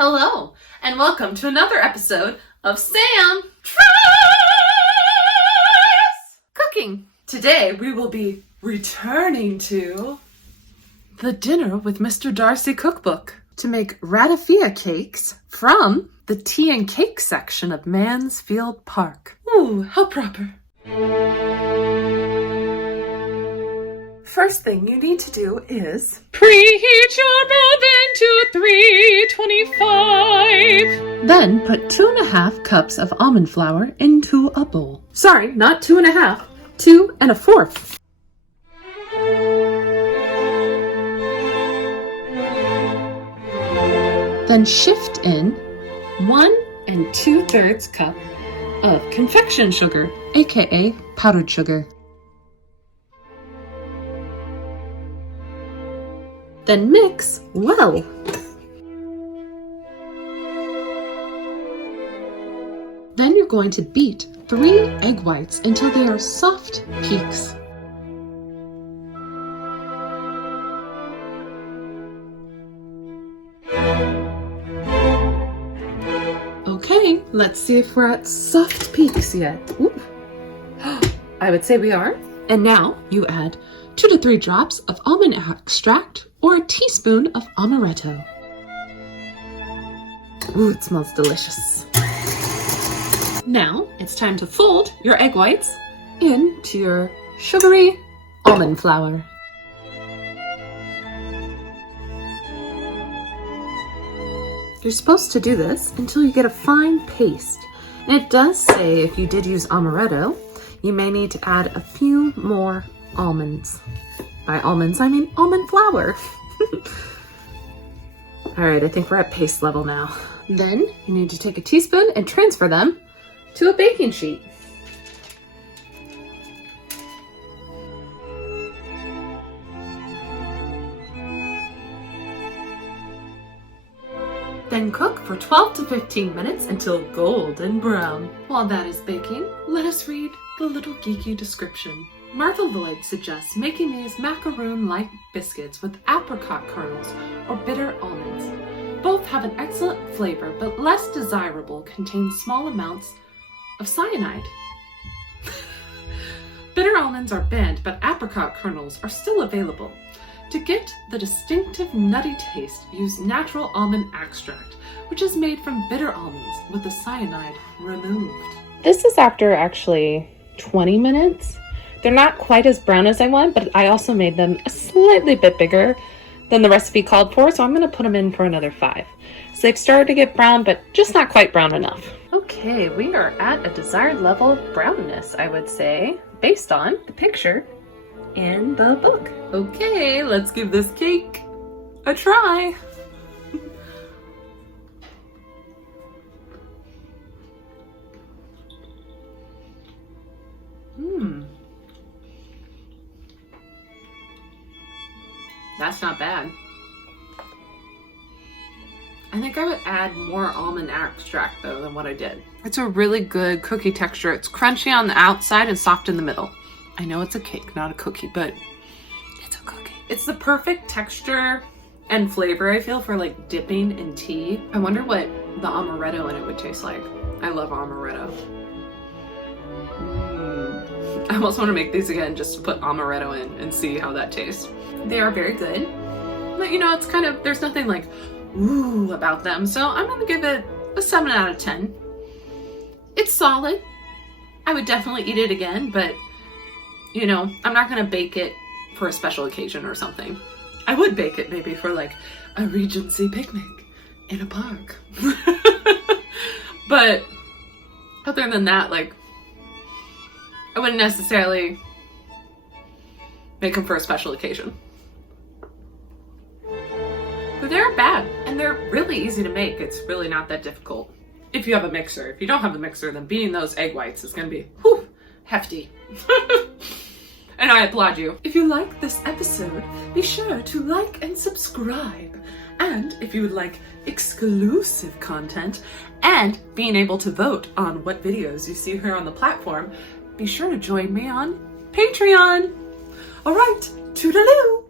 Hello, and welcome to another episode of Sam Tries Cooking. Today we will be returning to the Dinner with Mr. Darcy cookbook to make Ratafia cakes from the tea and cake section of Mansfield Park. Ooh, how proper. First thing you need to do is preheat your oven to 325. Then put 2.5 cups of almond flour into a bowl. Sorry, not 2.5, 2 1/4. Then shift in 1 2/3 cup of confection sugar, aka powdered sugar. Then mix well. Then you're going to beat 3 egg whites until they are soft peaks. Okay, let's see if we're at soft peaks yet. Ooh. I would say we are. And now you add 2 to 3 drops of almond extract or a teaspoon of amaretto. Ooh, it smells delicious. Now it's time to fold your egg whites into your sugary almond flour. You're supposed to do this until you get a fine paste. And it does say if you did use amaretto, you may need to add a few more almonds. By almonds, I mean almond flour. All right, I think we're at paste level now. Then you need to take a teaspoon and transfer them to a baking sheet. Then cook for 12 to 15 minutes until golden brown. While that is baking, let us read the little geeky description. Martha Lloyd suggests making these macaroon-like biscuits with apricot kernels or bitter almonds. Both have an excellent flavor, but less desirable, contain small amounts of cyanide. Bitter almonds are banned, but apricot kernels are still available. To get the distinctive nutty taste, use natural almond extract, which is made from bitter almonds with the cyanide removed. This is after actually 20 minutes. They're not quite as brown as I want, but I also made them a slightly bit bigger than the recipe called for, so I'm going to put them in for another 5. So they've started to get brown, but just not quite brown enough. Okay, we are at a desired level of brownness, I would say, based on the picture in the book. Okay, let's give this cake a try. That's not bad. I think I would add more almond extract though than what I did. It's a really good cookie texture. It's crunchy on the outside and soft in the middle. I know it's a cake, not a cookie, but it's a cookie. It's the perfect texture and flavor, I feel, for like dipping in tea. I wonder what the amaretto in it would taste like. I love amaretto. I almost want to make these again just to put amaretto in and see how that tastes. They are very good, but you know, it's kind of, there's nothing like ooh about them. So I'm going to give it a 7 out of 10. It's solid. I would definitely eat it again, but you know, I'm not going to bake it for a special occasion or something. I would bake it maybe for like a Regency picnic in a park. But other than that, like, I wouldn't necessarily make them for a special occasion. But they aren't bad, and they're really easy to make. It's really not that difficult. If you have a mixer. If you don't have a mixer, then beating those egg whites is going to be hefty. And I applaud you. If you like this episode, be sure to like and subscribe. And if you would like exclusive content and being able to vote on what videos you see here on the platform, be sure to join me on Patreon. All right, toodaloo.